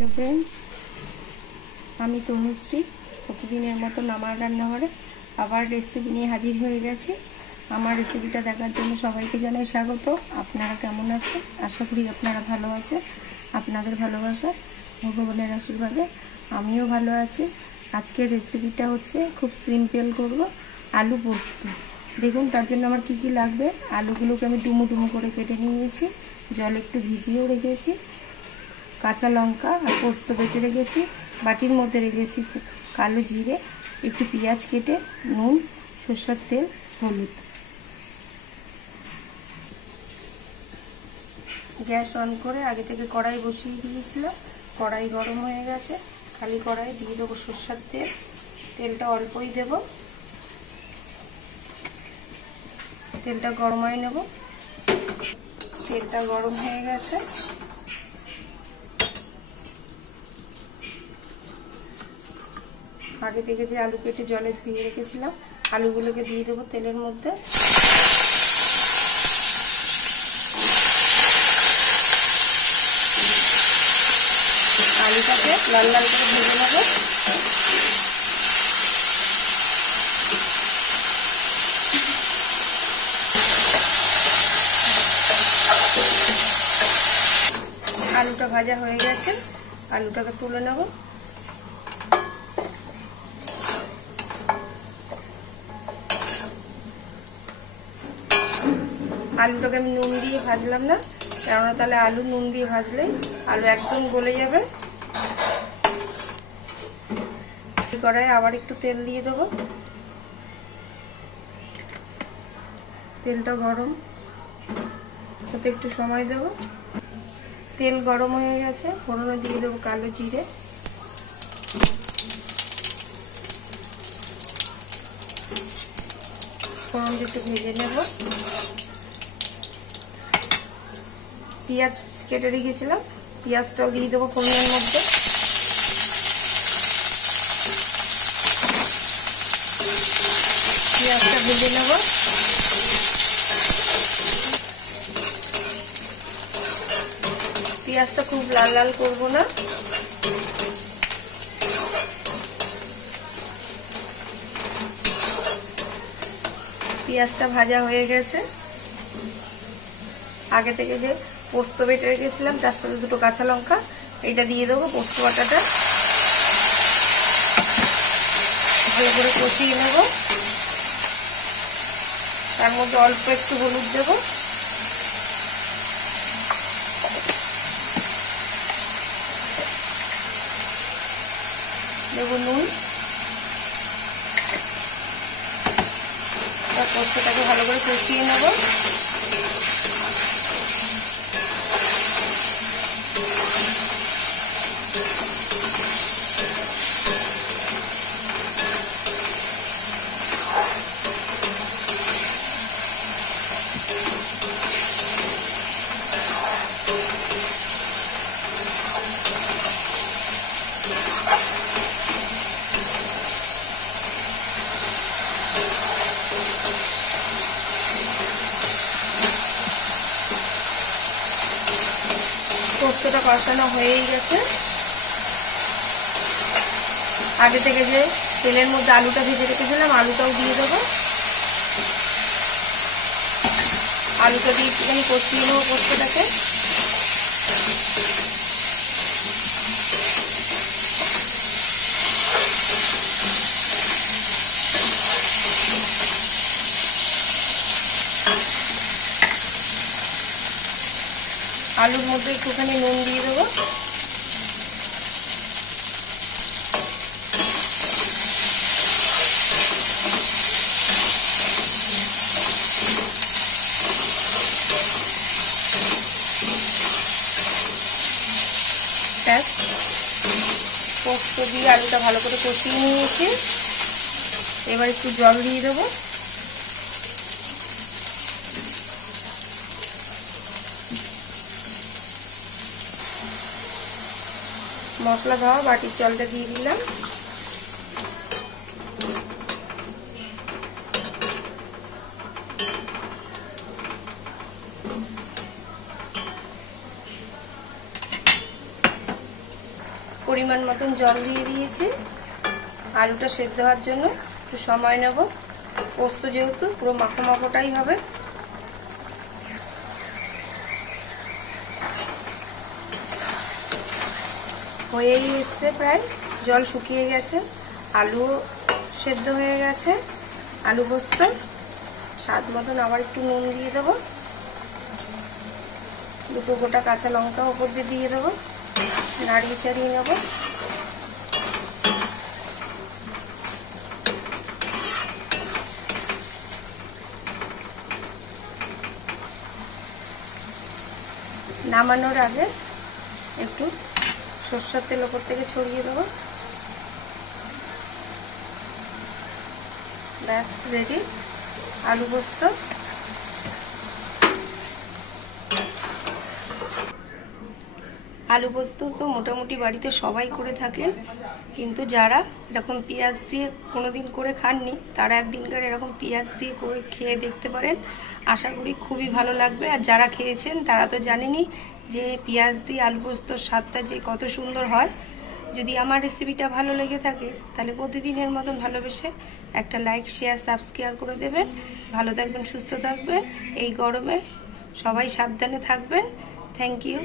Hello friends, আমি তনুশ্রী প্রতিদিনের মতো আমার রান্নাঘরে আবার রেসিপি নিয়ে হাজির হয়ে গেছি। আমার রেসিপিটা দেখার জন্য সবাইকে জানাই স্বাগত। আপনারা কেমন আছেন? আশা করি আপনারা ভালো আছেন। আপনাদের ভালোবাসা ভগবানের আশীর্বাদে আমিও ভালো আছি। আজকের রেসিপিটা হচ্ছে খুব সিম্পল করব, আলু পোস্ত। দেখুন তার জন্য আমার কি কি লাগবে। আলুগুলোকে আমি ডুমো ডুমো করে কেটে নিয়েছি, জল একটু ভিজিয়েও রেখেছি, কাঁচা লঙ্কা আর পোস্ত বেটে রেখেছি, বাটির মধ্যে রেখেছি কালো জিরে, একটু পেঁয়াজ কেটে, নুন, সরষের তেল, হলুদ। গ্যাস অন করে আগে থেকে কড়াই বসিয়ে দিয়েছিলাম। কড়াই গরম হয়ে গেছে, খালি কড়াই দিয়ে দেবো সরষের তেল। তেলটা অল্পই দেব, তেলটা গরম হয়ে নেব। তেলটা গরম হয়ে গেছে, আগে থেকে যে আলু কেটে জলে ধুয়ে রেখেছিলাম আলুগুলোকে দিয়ে দেবো তেলের মধ্যে। আলুটাকে লাল লাল করে ভেজে নেব। আলুটা ভাজা হয়ে গেছে, আলুটাকে তুলে নেব। আলুটাকে আমি নুন দিয়ে ভাজলাম না, কেননা তাহলে আলু নুন দিয়ে ভাজলে আলু একদম গলে যাবে। কড়াইয়ে আবার একটু তেল দিয়ে দেবো। তেলটা গরম হতে একটু সময় দেব। তেল গরম হয়ে গেছে, ফোড়নে দিয়ে দেবো কালো জিরে, ফোড়নটা একটু ভেজে নেব। পেঁয়াজ কেটে রেখেছিলাম, পেঁয়াজটাও দিয়ে দেবো ফোড়নের মধ্যে। পেঁয়াজটা ভেজে নেব। পেঁয়াজটা খুব লাল লাল করবো না, পেঁয়াজটা ভাজা হয়ে গেছে। আগে থেকে যে পোস্ত বেটে রেখেছিলাম তার সাথে দুটো কাঁচা লঙ্কা, এইটা দিয়ে দেবো। পোস্ত বাটাটা ভালো করে কষিয়ে নেব। তার মধ্যে অল্প একটু হলুদ দেব, দেবো নুন। পোস্তটাকে ভালো করে কষিয়ে নেব। পোস্তটা কষানো হয়েই গেছে। আগে থেকে যে তেলের মধ্যে আলুটা ভেজে রেখেছিলাম আলুটাও দিয়ে দেবো। আলুটা দিয়ে একটুখানি কষিয়ে নেবো পোস্তটাকে। আলুর মধ্যে একটুখানি নুন দিয়ে দেবো। পোস্ত দিয়ে আলুটা ভালো করে কষিয়ে নিয়েছি, এবার একটু জল দিয়ে দেবো। মশলা দেওয়া বাটির জলটা দিয়ে দিলাম। পরিমাণ মতন জল দিয়ে দিয়েছি আলুটা সেদ্ধ হওয়ার জন্য। একটু সময় নেব, পোস্ত যেহেতু পুরো মাখো মাখোটাই হবে। হয়েই এসছে, প্রায় জল শুকিয়ে গেছে, আলু সেদ্ধ হয়ে গেছে। আলু পোস্ত স্বাদ মতন আবার একটু নুন দিয়ে দেবো, দুটো গোটা কাঁচা লঙ্কা ওপর দিয়ে দেবো, নাড়িয়ে চাড়িয়ে নেবো। নামানোর আগে একটু সরষের তেল ওপর থেকে ছড়িয়ে দেবো। ব্যাস রেডি আলু পোস্ত। আলু পোস্ত তো মোটামুটি বাড়িতে সবাই করে থাকেন, কিন্তু যারা এরকম পেঁয়াজ দিয়ে কোনোদিন করে খাননি তারা একদিনকার এরকম পেঁয়াজ দিয়ে করে খেয়ে দেখতে পারেন। আশা করি খুবই ভালো লাগবে। আর যারা খেয়েছেন তারা তো জানেনই যে পেঁয়াজ দিয়ে আলু পোস্তর স্বাদটা যে কত সুন্দর হয়। যদি আমার রেসিপিটা ভালো লেগে থাকে তাহলে প্রতিদিনের মতন ভালোবেসে একটা লাইক, শেয়ার, সাবস্ক্রাইব করে দেবেন। ভালো থাকবেন, সুস্থ থাকবেন। এই গরমে সবাই সাবধানে থাকবেন। Thank you.